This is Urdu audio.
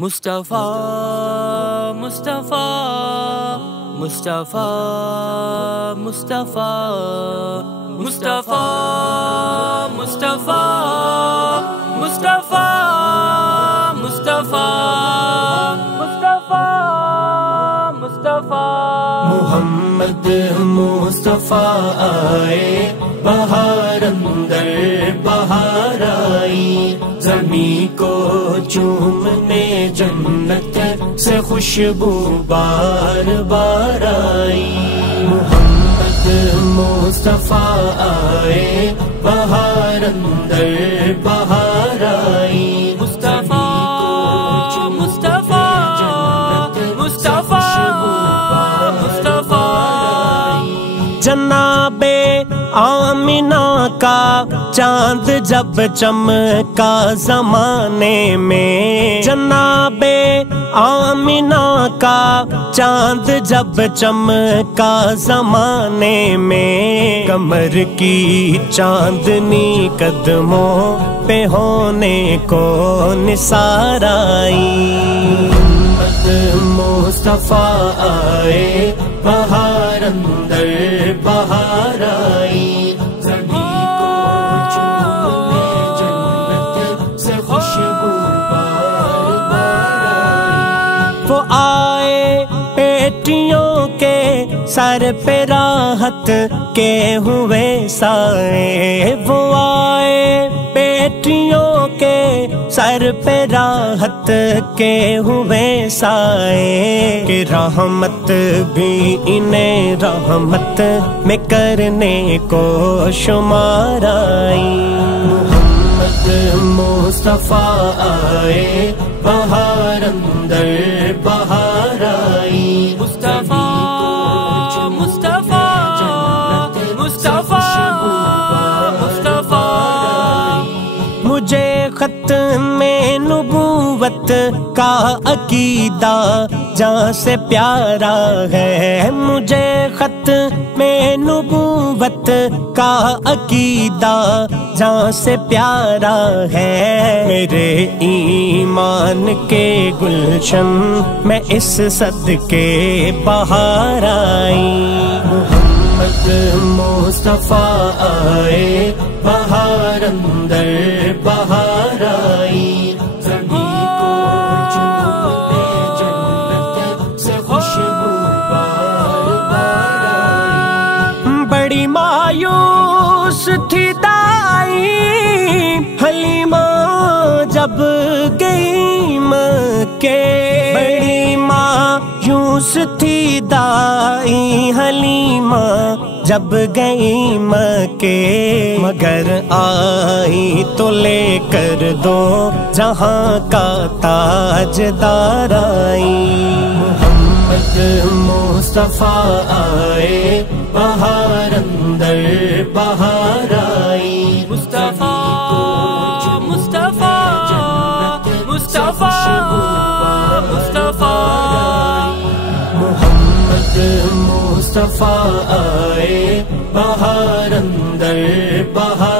مصطفیٰ مصطفیٰ مصطفیٰ مصطفیٰ مصطفیٰ مصطفیٰ مصطفیٰ مصطفیٰ مصطفیٰ مصطفیٰ محمد مصطفیٰ آئے بہار اندر بہار آئی، زمین کو چومنے جنت سے خوشبو بار بار آئی۔ محمد مصطفیٰ آئے بہار اندر بہار آئی، مصطفیٰ مصطفیٰ مصطفیٰ مصطفیٰ جناب آمنہ کا چاند جب چمکا زمانے میں، جناب آمنہ کا چاند جب چمکا زمانے میں، کمر کی چاندنی قدموں پہ ہونے کو نثار آئی۔ محمد مصطفیٰ آئے بہار اندر بہار آئی، زمین کو چومنے جنت سے خوشبو بار بار آئی۔ وہ آئے بیٹیوں کے سر پہ راحت کے ہوئے سائے، وہ آئے بیٹیوں کے سر پہ راحت کے ہوئے سائے، کہ رحمت بھی انہیں رحمت میں کرنے کو شمار آئی۔ محمد مصطفیٰ آئے بہار اندر بہار آئی، مصطفیٰ مصطفیٰ مصطفیٰ مصطفیٰ مجھے ختم نبوت کا عقیدہ جہاں سے پیارا ہے، مجھے ختم نبوت کا عقیدہ جہاں سے پیارا ہے، میرے ایمان کے گلشن میں اس صدقے بہار آئی۔ محمد مصطفیٰ آئے بہار اندر بہار آئی، زمین کو چومنے جنت سے خوشبو بار بار آئی۔ بڑی مایوس تھی دائی حلیمہ جب گئی مکے، بڑی مایوس تھی دائی حلیمہ جب گئی مکے، مگر آئی تو لے کر دو جہاں کا تاجدار آئی۔ محمد مصطفیٰ آئے بہار اندر بہار آئی، مصطفیٰ مصطفیٰ مصطفیٰ مصطفیٰ محمد مصطفیٰ آئے بہار اندر بہار